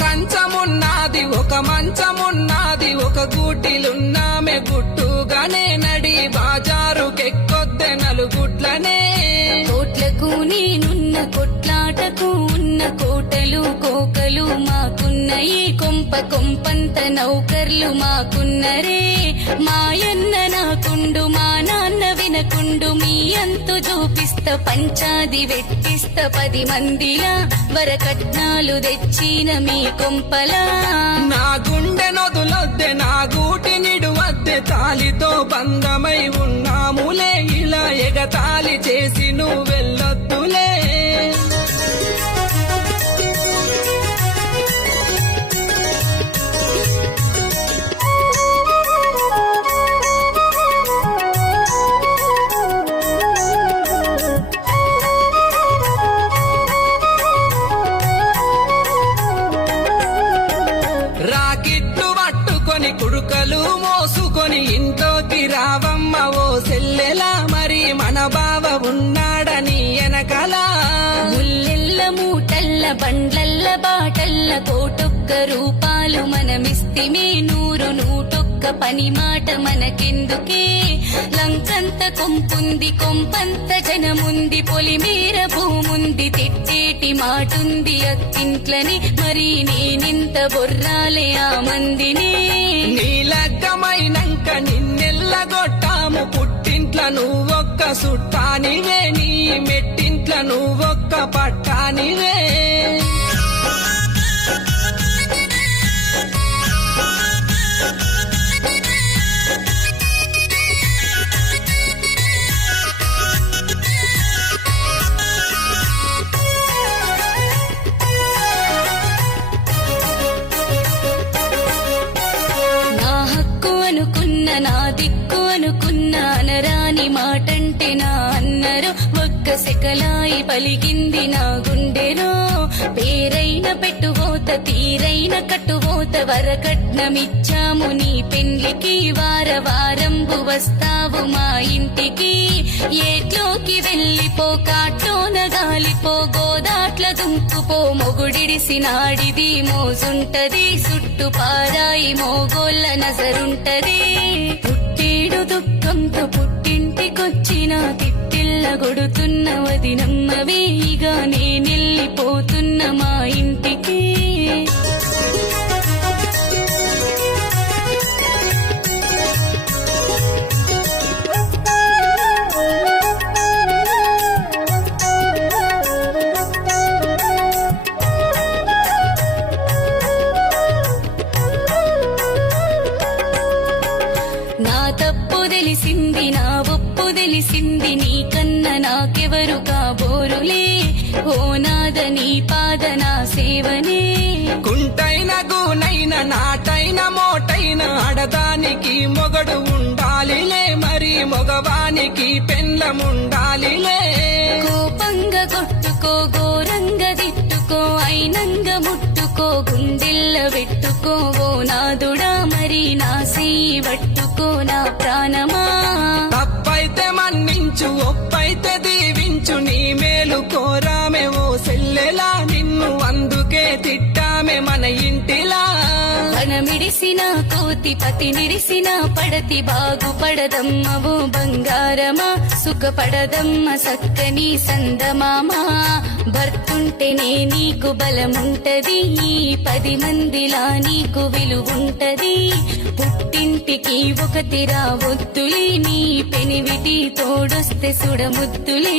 కంచమున్నది ఒక మంచమున్నది ఒక గూటిలున్నామె గుట్టుగానే నడి బాజారుకెక్కొద్దె నలుగుట్లనే కోట్లకు నేనున్న కొట్లాటకు ఉన్న కోటలు కోకలు మాకున్న ఈ కొంపంత నౌకర్లు మాకున్నరే మాయన్న నాకుండు మా నాన్న వినకుండు మీ అంతు చూపిస్త పంచాది వెట్టిస్త 10 మందిలా వరకట్నాలు తెచ్చిన మీ కొంపలా నా గుండె నొదులొద్దె నా గూటి నిడువద్దె తాలితో బంధమై ఉన్నాములే ఇలా ఎగతాళి చేసి నువ్వెళ్ళొద్దులే రాకిట్లు పట్టుకొని కుడుకలు మోసుకొని ఇంట్లోకి రావమ్మ ఓ సెల్లెలా మరి మన బావ ఉన్నాడని ఎనకల ముల్లెల్ల మూటల్ల బండ్లల్ల బాటల్ల కోటొక్క రూపాలు మనమిస్తిమే 100 పని మాట మనకెందుకే లంకంత కొంపుంది కొంపంత జనముంది పొలిమేర భూముంది తిట్టేటి మాటుంది అత్తింట్లని మరి నేనెంత బొర్రాలే ఆ మందిని నీలగ్గమైనంక నిన్నెల్లగొట్టాము పుట్టింట్ల నువ్వొక్క సుట్టానివే నీ మెట్టింట్ల నువ్వొక్క పట్టానివే నా దిక్కు అనుకున్న అనరాని మాటంటే నా అన్నరు ఒక్క సెకలాయి పలిగింది నా గుండెలో పేరైన పెట్టుబోత తీరైన కట్టుబోత వరకట్నమిచ్చాము నీ పెండ్లికి వారంబు వస్తావు మా ఇంటికి ఏట్లోకి వెళ్ళిపో కాట్లోన గాలిపో గోదాట్ల దుంకుపో మొగుడిడిసినాడిది మోజుంటది చుట్టు పారాయి మోగోళ్ళ నజరుంటది పుట్టేడు దుఃఖంతో పుట్టింటికొచ్చిన తిట్టిల్ల గొడుతున్న వదినమ్మవేగా నేనెళ్ళిపోతున్న మా ఇంటికి నా తప్పు తెలిసింది నా ఒప్పు తెలిసింది నీకన్నా నాకెవరు కాబోరులే ఓ నాద నీ పాద నా సేవనే కుంటైన గూనైన నాటైన మోటైన ఆడదానికి మొగడు ఉండాలిలే మరి మగవానికి పెండ్లముండాలిలే కోపంగా కొట్టుకో ఘోరంగా తిట్టుకో అయినంగ ముట్టుకో గుండెల్ల పెట్టుకో ఓ నాదుడా మరి నా సేయి పట్టుకో నా ప్రాణమా తప్పైతే మన్నించు ఒప్పైతే దీవించు నీ మేలు కోరామే ఓ సెల్లెలా నిన్ను అందుకే తిట్టామే మన ఇంటిలా వనమిడిసిన కోతి పతి నిడిసిన పడతి బాగుపడదమ్మ ఓ బంగారమా సుఖపడదమ్మ సక్కని సందమామా భర్తుంటేనే నీకు బలముంటది ఈ 10 మందిలా నీకు విలువుంటది పుట్టింటికి ఒకటి రావొద్దులే నీ పెనివిటి తోడొస్తే సుడముద్దులే